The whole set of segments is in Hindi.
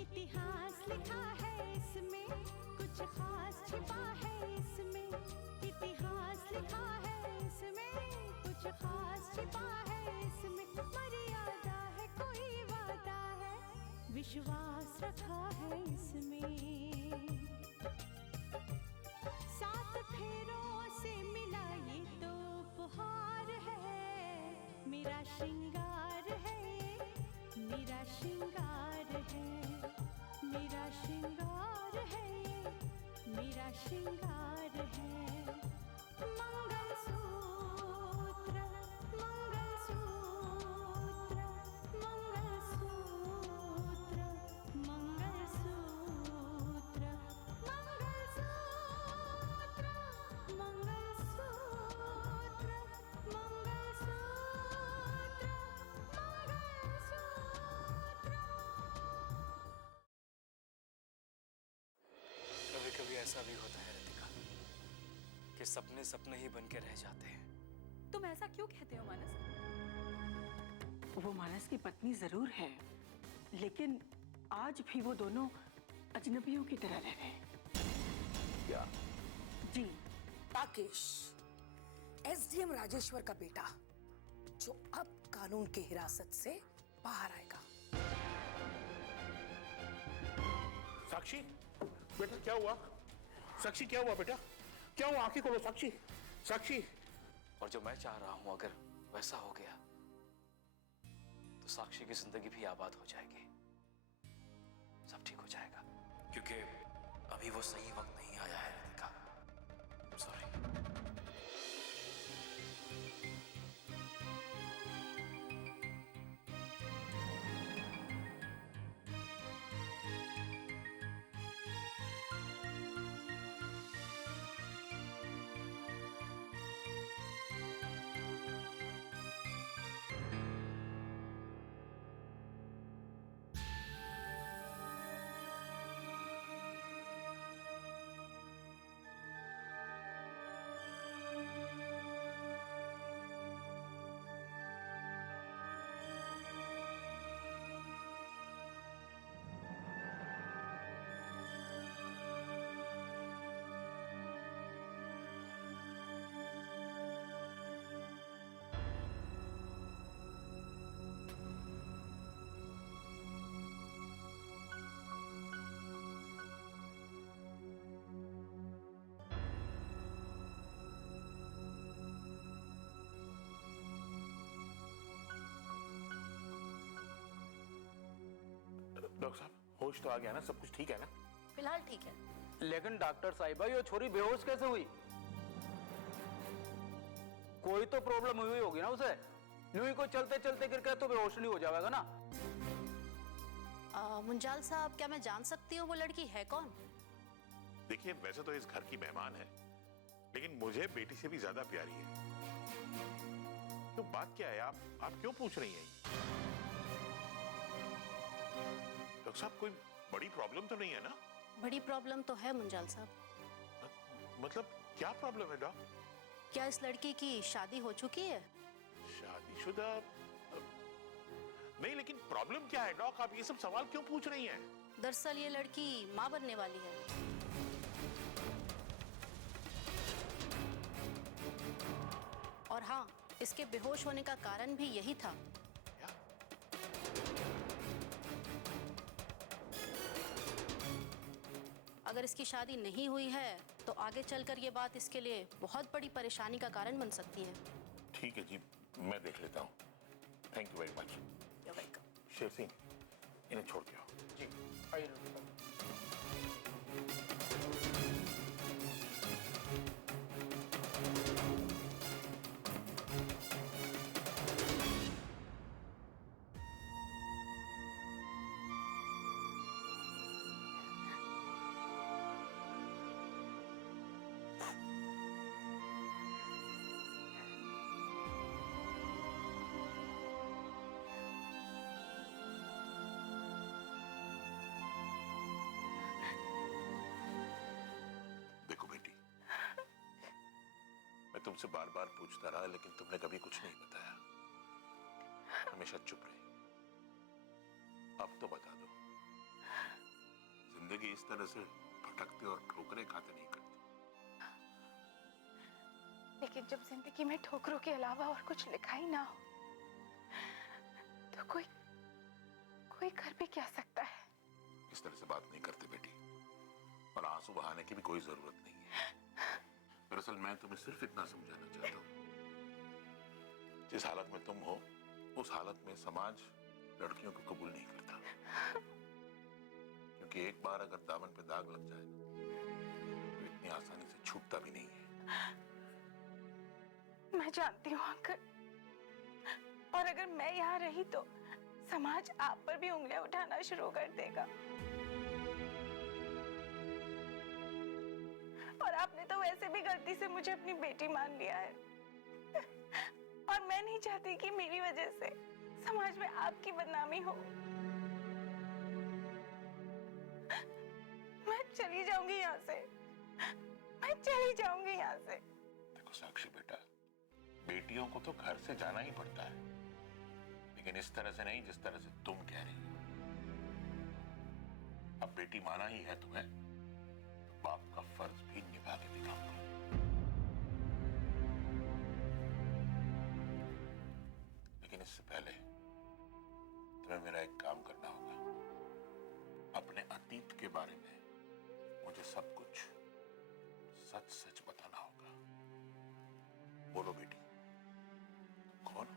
इतिहास लिखा है इसमें, कुछ खास छिपा है इसमें। इतिहास लिखा है इसमें, कुछ खास छिपा है इसमें। मर्यादा है, कोई वादा है, विश्वास रखा है इसमें। सात फेरों से मिला ये तो उपहार है, मेरा श्रृंगार है, मेरा श्रृंगार है, मेरा श्रृंगार है, मेरा श्रृंगार है। मंगलसूत्र, मंगलसूत्र, मंगलसूत्र, मंगलसूत्र, मंगलसूत्र, मंगलसूत्र, कभी कभी ऐसा भी होता है रितिका कि सपने सपने ही बन के रह जाते हैं। तुम ऐसा क्यों कहते हो मानस? वो मानस की पत्नी जरूर है, लेकिन आज भी वो दोनों अजनबियों की तरह रह रहे हैं। क्या? जी, राकेश, एसडीएम राजेश्वर का बेटा, जो अब कानून की हिरासत से बाहर आएगा। साक्षी, बेटा क्या हुआ? साक्षी क्या हुआ बेटा? क्या हुआ? आंखें खोलो साक्षी, साक्षी। और जो मैं चाह रहा हूं अगर वैसा हो गया तो साक्षी की जिंदगी भी आबाद हो जाएगी, सब ठीक हो जाएगा। क्योंकि अभी वो सही वक्त नहीं आया है रितिका। सॉरी। डॉक्टर साहब, होश तो आ गया ना? सब कुछ ठीक है ना? फिलहाल ठीक है। लेकिन डॉक्टर साहिबा, ये छोरी बेहोश कैसे हुई? कोई तो प्रॉब्लम हुई होगी ना उसे। यूं ही को चलते चलते गिर के तो बेहोश नहीं हो जाएगा ना। मुंजाल साहब, क्या मैं जान सकती हूँ वो लड़की है कौन? देखिए, वैसे तो इस घर की मेहमान है, लेकिन मुझे बेटी से भी ज्यादा प्यारी है। तो बात क्या है? आप क्यों पूछ रही हैं? डॉक्टर साहब, कोई बड़ी प्रॉब्लम तो नहीं है ना? बड़ी प्रॉब्लम तो है मुंजाल साहब। मतलब क्या प्रॉब्लम है डॉक्टर? क्या इस लड़की की शादी हो चुकी है? शादीशुदा नहीं, लेकिन प्रॉब्लम क्या है डॉक्टर? आप ये सब सवाल क्यों पूछ रही हैं? दरअसल ये लड़की मां बनने वाली है। और हाँ, इसके बेहोश होने का कारण भी यही था। क्या? अगर इसकी शादी नहीं हुई है तो आगे चलकर ये बात इसके लिए बहुत बड़ी परेशानी का कारण बन सकती है। ठीक है जी, मैं देख लेता हूँ। Thank you very much. You're welcome. Sher Singh, इन्हें छोड़ के आओ। जी आइए। मैं तुमसे बार बार पूछता रहा, लेकिन तुमने कभी कुछ नहीं बताया, हमेशा चुप रही। अब तो बता दो, इस तरह से भटकते और ठोकरें खाते नहीं करती। लेकिन जब जिंदगी में ठोकरों के अलावा और कुछ लिखा ही ना हो तो कोई कर भी क्या सकता है। इस तरह से बात नहीं करते बेटी, और आंसू बहाने की भी कोई जरूरत नहीं है। दरअसल मैं तुम्हें सिर्फ इतना समझाना चाहता हूँ, जिस हालत में तुम हो उस हालत में समाज लड़कियों को कबूल नहीं करता, क्योंकि एक बार अगर दामन पे दाग लग जाए तो इतनी आसानी से छूटता भी नहीं है। मैं जानती हूँ अंकल, और अगर मैं यहाँ रही तो समाज आप पर भी उंगलियां उठाना शुरू कर देगा। और आपने तो वैसे भी गलती से मुझे अपनी बेटी मान लिया है, और मैं नहीं चाहती कि मेरी वजह से समाज में आपकी बदनामी हो। मैं चली जाऊंगी यहाँ से, मैं चली जाऊंगी यहाँ से। देखो साक्षी बेटा, बेटियों को तो घर से जाना ही पड़ता है, लेकिन इस तरह से नहीं जिस तरह से तुम कह रही हो। अब बेटी माना ही है तुम्हें, तो बाप का फर्ज भी निभा के दिखाऊंगा। लेकिन इससे पहले तुम्हें मेरा एक काम करना होगा। अपने अतीत के बारे में मुझे सब कुछ सच सच बताना होगा। बोलो बेटी, कौन हो?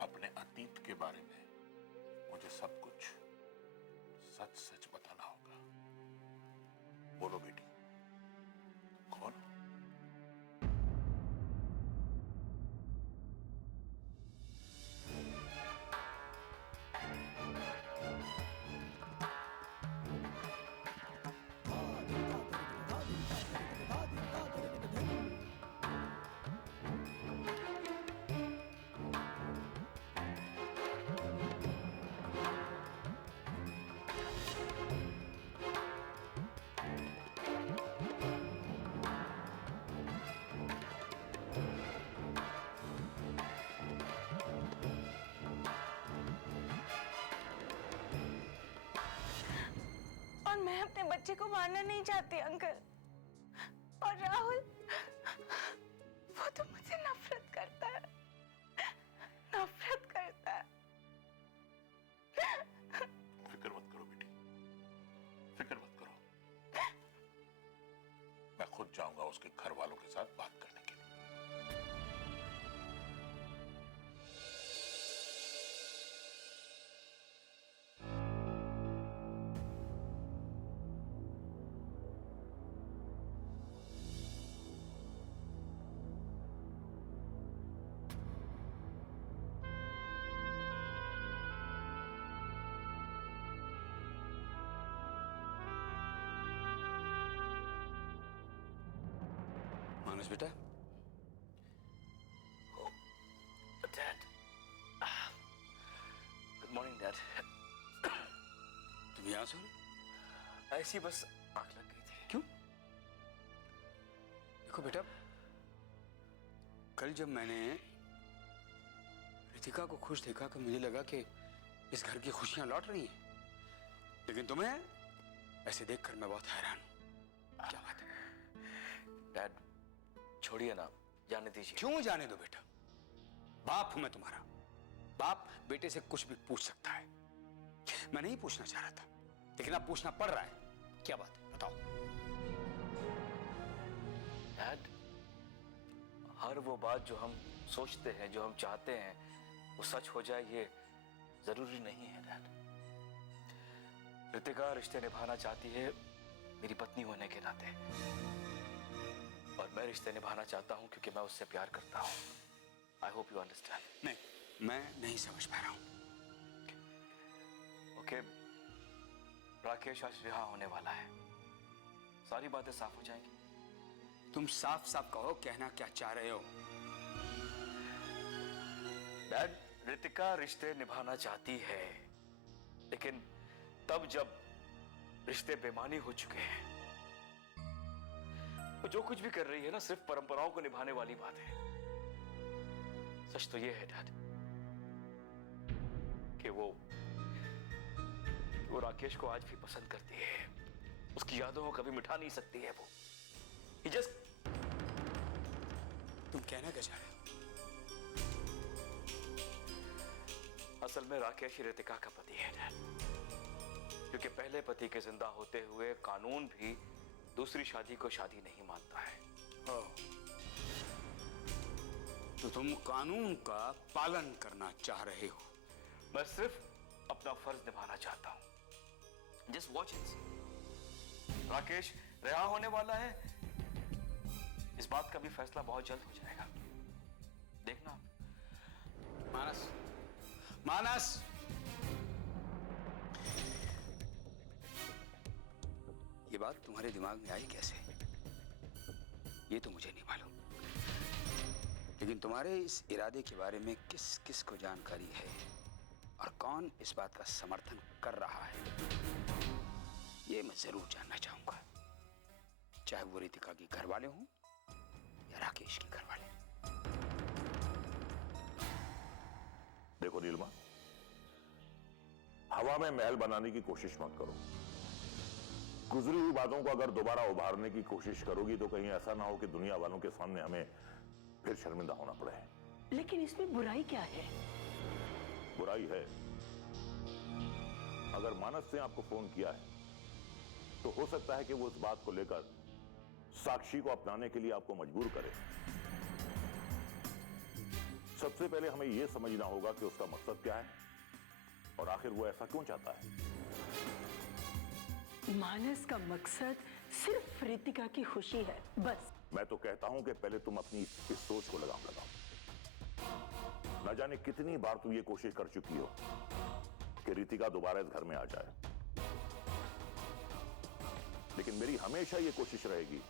अपने अतीत के बारे में मुझे सब कुछ सच सच बताना होगा। बोलो बेटी, कौन हो? और मैं अपने बच्चे को मारना नहीं चाहती अंकल। और राहुल, वो तो मुझसे नफरत करता है, नफरत करता है। फिक्र मत करो बेटी, फिक्र मत करो। मैं खुद जाऊंगा उसके घर वालों के साथ बात करने के लिए। मानस बेटा, डैड, गुड मॉर्निंग डैड। तुम यहाँ सो? ऐसी बस आंख लग गई थी। क्यों? देखो बेटा, कल जब मैंने रितिका को खुश देखा तो मुझे लगा कि इस घर की खुशियां लौट रही हैं, लेकिन तुम्हें ऐसे देखकर मैं बहुत हैरान हूं। क्या बात है? डैड छोड़िए ना, जाने दीजिए। क्यों जाने दो बेटा? बाप हूं मैं तुम्हारा। बाप बेटे से कुछ भी पूछ सकता है। मैं नहीं पूछना चाह रहा था, लेकिन अब पूछना पड़ रहा है। क्या बात है, बताओ। डैड, हर वो बात जो हम सोचते हैं, जो हम चाहते हैं, वो सच हो जाए ये जरूरी नहीं है डैड। रितिका रिश्ते निभाना चाहती है मेरी पत्नी होने के नाते, और मैं रिश्ते निभाना चाहता हूं क्योंकि मैं उससे प्यार करता हूं। I hope you understand. नहीं, मैं नहीं समझ पा रहा हूं। ओके, राकेश आज रिहा होने वाला है, सारी बातें साफ हो जाएंगी। तुम साफ साफ कहो, कहना क्या चाह रहे हो? डैड, रितिका रिश्ते निभाना चाहती है, लेकिन तब जब रिश्ते बेमानी हो चुके हैं। वो जो कुछ भी कर रही है ना, सिर्फ परंपराओं को निभाने वाली बात है। सच तो ये है डैड कि वो राकेश को आज भी पसंद करती है। उसकी यादों को कभी मिटा नहीं सकती है वो। He just... तुम कहना क्या चाह रहे हो? असल में राकेश रितिका का पति है डैड, क्योंकि पहले पति के जिंदा होते हुए कानून भी दूसरी शादी को शादी नहीं मानता है। तो तुम कानून का पालन करना चाह रहे हो? मैं सिर्फ अपना फर्ज निभाना चाहता हूं। Just watch it. राकेश रिहा होने वाला है। इस बात का भी फैसला बहुत जल्द हो जाएगा, देखना। मानस, मानस, ये बात तुम्हारे दिमाग में आई कैसे? ये तो मुझे नहीं मालूम, लेकिन तुम्हारे इस इरादे के बारे में किस किस को जानकारी है और कौन इस बात का समर्थन कर रहा है, ये मैं जरूर जानना चाहूंगा, चाहे वो रितिका के घर वाले हों या राकेश के घर वाले। देखो नीलिमा, हवा में महल बनाने की कोशिश मत करो। गुजरी हुई बातों को अगर दोबारा उभारने की कोशिश करोगी तो कहीं ऐसा ना हो कि दुनिया वालों के सामने हमें फिर शर्मिंदा होना पड़े। लेकिन इसमें बुराई क्या है? बुराई है, अगर मानस ने आपको फोन किया है तो हो सकता है कि वो इस बात को लेकर साक्षी को अपनाने के लिए आपको मजबूर करे। सबसे पहले हमें यह समझना होगा कि उसका मकसद क्या है और आखिर वो ऐसा क्यों चाहता है। मानस का मकसद सिर्फ रितिका की खुशी है, बस। मैं तो कहता हूं कि पहले तुम अपनी इस सोच को लगाम लगाओ। न जाने कितनी बार तुम ये कोशिश कर चुकी हो कि रितिका दोबारा इस घर में आ जाए, लेकिन मेरी हमेशा ये कोशिश रहेगी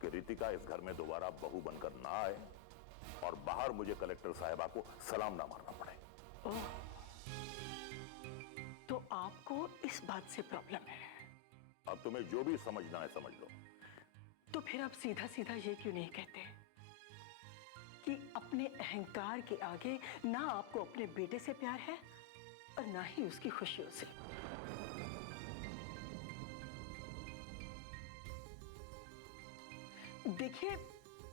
कि रितिका इस घर में दोबारा बहू बनकर ना आए और बाहर मुझे कलेक्टर साहिबा को सलाम ना मारना पड़े। ओह, तो आपको इस बात से प्रॉब्लम है? अब तुम्हें जो भी समझना है समझ लो। तो फिर आप सीधा सीधा ये क्यों नहीं कहते कि अपने अहंकार के आगे ना आपको अपने बेटे से प्यार है और ना ही उसकी खुशियों से? देखिए,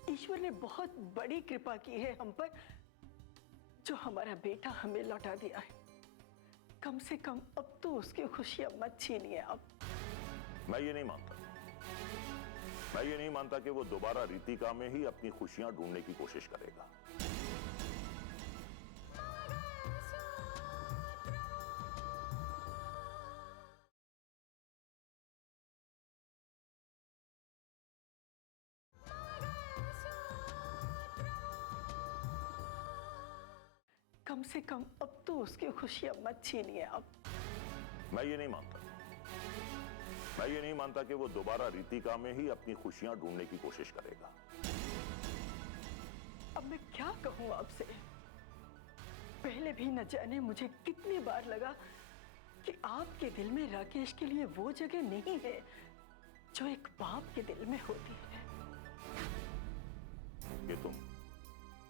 ईश्वर ने बहुत बड़ी कृपा की है हम पर, जो हमारा बेटा हमें लौटा दिया है। कम से कम अब तो उसकी खुशियां मत छीनिए आप। मैं ये नहीं मानता, मैं ये नहीं मानता कि वो दोबारा रितिका में ही अपनी खुशियां ढूंढने की कोशिश करेगा। कम से कम अब तो उसकी खुशियां मत छीनिए आप। मैं ये नहीं मानता, मैं ये नहीं मानता कि वो दोबारा रितिका में ही अपनी खुशियां ढूंढने की कोशिश करेगा। अब मैं क्या कहूं आपसे? पहले भी न जाने मुझे कितनी बार लगा कि आपके दिल में राकेश के लिए वो जगह नहीं है जो एक बाप के दिल में होती है। ये तुम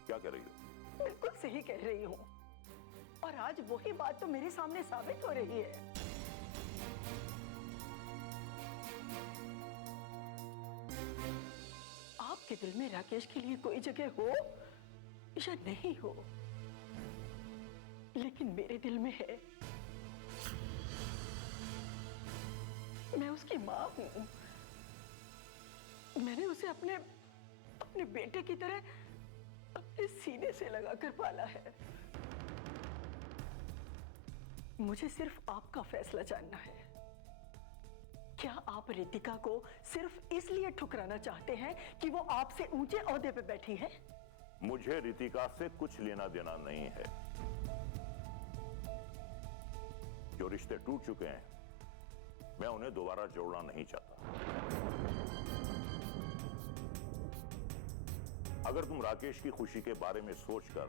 क्या कह रही हो? बिल्कुल सही कह रही हूँ, और आज वही बात तो मेरे सामने साबित हो रही है। आपके दिल में राकेश के लिए कोई जगह हो या नहीं हो, लेकिन मेरे दिल में है। मैं उसकी माँ हूं। मैंने उसे अपने बेटे की तरह अपने सीने से लगाकर पाला है। मुझे सिर्फ आपका फैसला जानना है। क्या आप रितिका को सिर्फ इसलिए ठुकराना चाहते हैं कि वो आपसे ऊंचे ओहदे पे बैठी है? मुझे रितिका से कुछ लेना देना नहीं है। जो रिश्ते टूट चुके हैं, मैं उन्हें दोबारा जोड़ना नहीं चाहता। अगर तुम राकेश की खुशी के बारे में सोचकर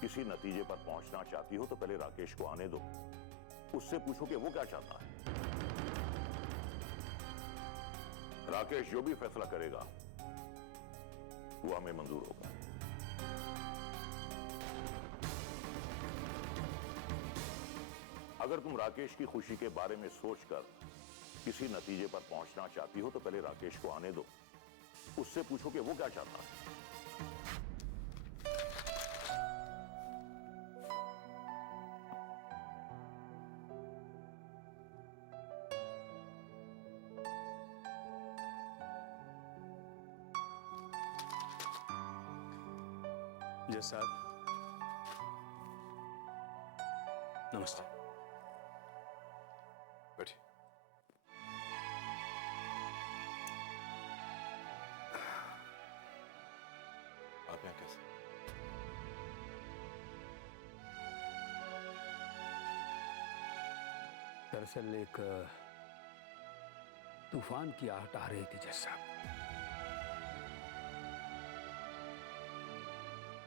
किसी नतीजे पर पहुंचना चाहती हो तो पहले राकेश को आने दो, उससे पूछो कि वो क्या चाहता है। राकेश जो भी फैसला करेगा वो हमें मंजूर होगा। अगर तुम राकेश की खुशी के बारे में सोचकर किसी नतीजे पर पहुंचना चाहती हो तो पहले राकेश को आने दो, उससे पूछो कि वो क्या चाहता है। जज साहब, नमस्ते। बैठिए। आप यहाँ कैसे? दरअसल एक तूफान की आहट आ रही थी जज साहब,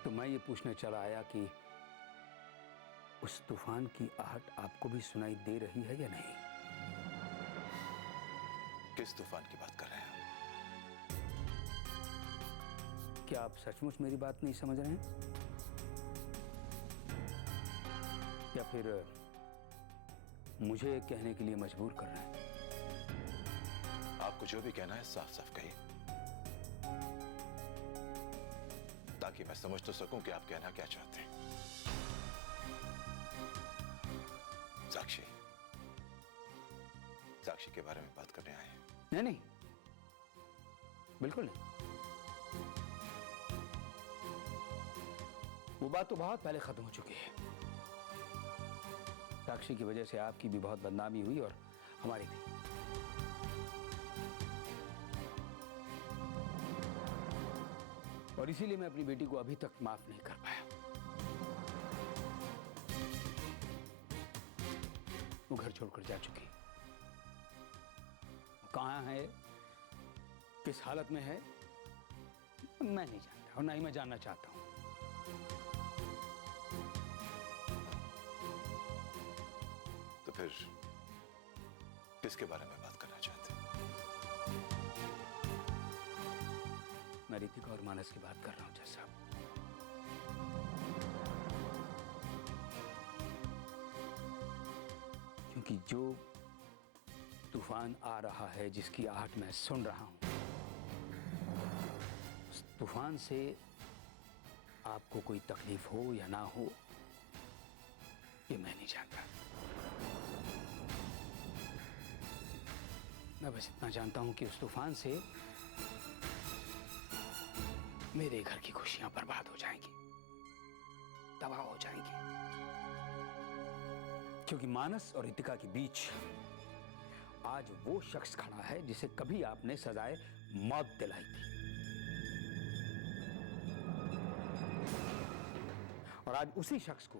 तो मैं ये पूछने चला आया कि उस तूफान की आहट आपको भी सुनाई दे रही है या नहीं? किस तूफान की बात कर रहे हैं? क्या आप सचमुच मेरी बात नहीं समझ रहे हैं, या फिर मुझे कहने के लिए मजबूर कर रहे हैं? आपको जो भी कहना है साफ साफ कहिए, ताकि मैं समझ तो सकूं कि आप कहना क्या चाहते हैं। साक्षी, साक्षी के बारे में बात करने आए हैं? नहीं नहीं, बिल्कुल नहीं। वो बात तो बहुत पहले खत्म हो चुकी है। साक्षी की वजह से आपकी भी बहुत बदनामी हुई और हमारी भी। और इसीलिए मैं अपनी बेटी को अभी तक माफ नहीं कर पाया। वो घर छोड़कर जा चुकी। कहाँ है, किस हालत में है, मैं नहीं जानता और ना ही मैं जानना चाहता हूं। तो फिर किसके बारे में बात करना चाहते हैं? मैं रितिका और मानस की बात कर रहा हूं जज साहब। क्योंकि जो तूफान आ रहा है, जिसकी आहट मैं सुन रहा हूं, उस तूफान से आपको कोई तकलीफ हो या ना हो, ये मैं नहीं जानता। मैं बस इतना जानता हूं कि उस तूफान से मेरे घर की खुशियां बर्बाद हो जाएंगी, तबाह हो जाएंगी। क्योंकि मानस और रितिका के बीच आज वो शख्स खड़ा है जिसे कभी आपने सजाए मौत दिलाई थी, और आज उसी शख्स को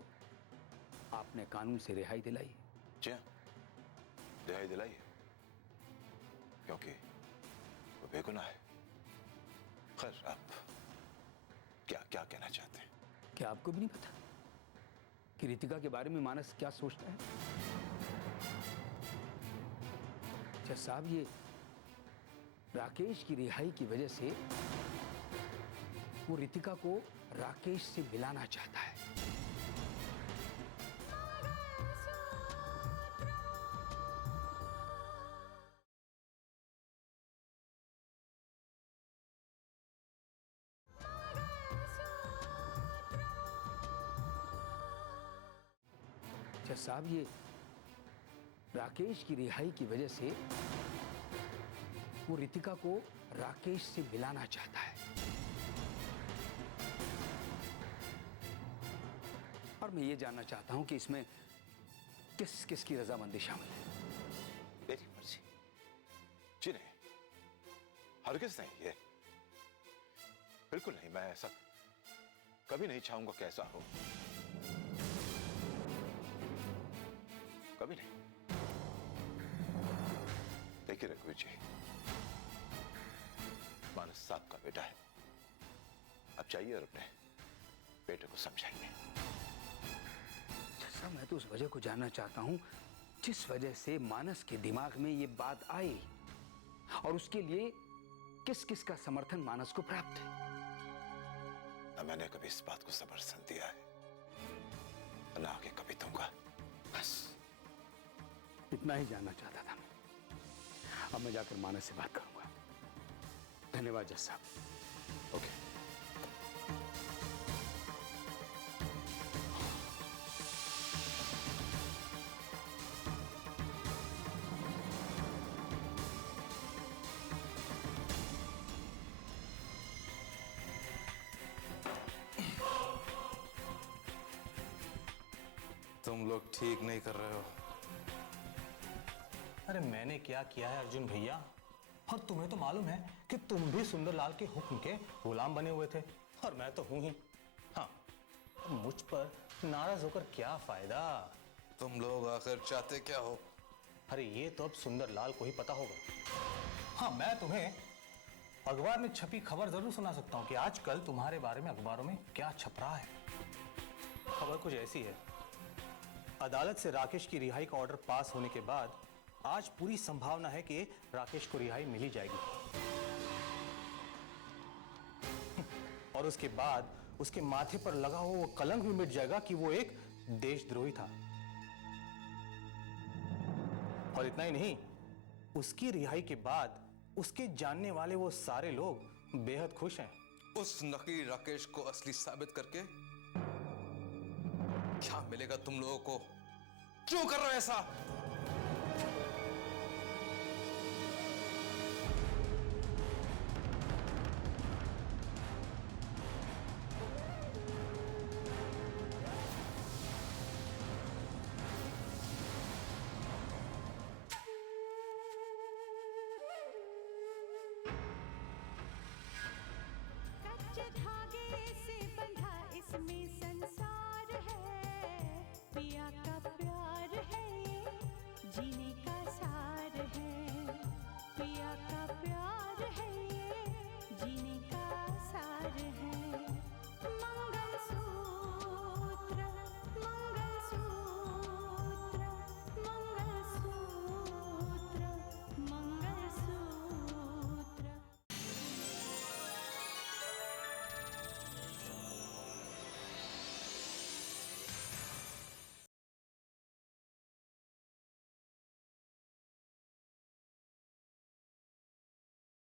आपने कानून से रिहाई दिलाई है। जी हाँ, रिहाई दिलाई है, क्योंकि वो बेगुनाह है। खैर, आप क्या क्या कहना चाहते हैं? क्या आपको भी नहीं पता कि रितिका के बारे में मानस क्या सोचता है? जज साहब, ये राकेश की रिहाई की वजह से वो रितिका को राकेश से मिलाना चाहता है। जज साहब, ये राकेश की रिहाई की वजह से वो रितिका को राकेश से मिलाना चाहता है, और मैं ये जानना चाहता हूं कि इसमें किस किस की रजामंदी शामिल है। मेरी मर्जी। जी नहीं, हरगिज नहीं, ये बिल्कुल नहीं। मैं ऐसा कभी नहीं चाहूंगा कि ऐसा हो, कभी नहीं। देखिए रघुवीर जी, मानस साहब का बेटा है। अब जाइए और अपने बेटे को समझाइए। जैसा मैं तो उस वजह को जानना चाहता हूं जिस वजह से मानस के दिमाग में ये बात आई और उसके लिए किस किस का समर्थन मानस को प्राप्त है। न मैंने कभी इस बात को समर्थन दिया है, न आगे कभी दूंगा। बस इतना ही जानना चाहता था मैं। अब मैं जाकर मानस से बात करूंगा। धन्यवाद जज साहब। ओके। तुम लोग ठीक नहीं कर रहे हो। अरे मैंने क्या किया है अर्जुन भैया? और तुम्हें तो मालूम है कि तुम भी सुंदरलाल के हुक्म के गुलाम बने हुए थे और मैं तो हूं ही। हाँ, मुझ पर नाराज होकर क्या फायदा? तुम लोग आखिर चाहते क्या हो? अरे ये तो अब सुंदरलाल को ही पता होगा। हाँ, मैं तुम्हें अखबार में छपी खबर जरूर सुना सकता हूँ कि आजकल तुम्हारे बारे में अखबारों में क्या छप रहा है। खबर कुछ ऐसी है, अदालत से राकेश की रिहाई का ऑर्डर पास होने के बाद आज पूरी संभावना है कि राकेश को रिहाई मिल ही जाएगी। और उसके बाद उसके माथे पर लगा हुआ वो कलंक भी मिट जाएगा कि वो एक देशद्रोही था। और इतना ही नहीं, उसकी रिहाई के बाद उसके जानने वाले वो सारे लोग बेहद खुश हैं। उस नकली राकेश को असली साबित करके क्या मिलेगा तुम लोगों को? क्यों कर रहे हो ऐसा?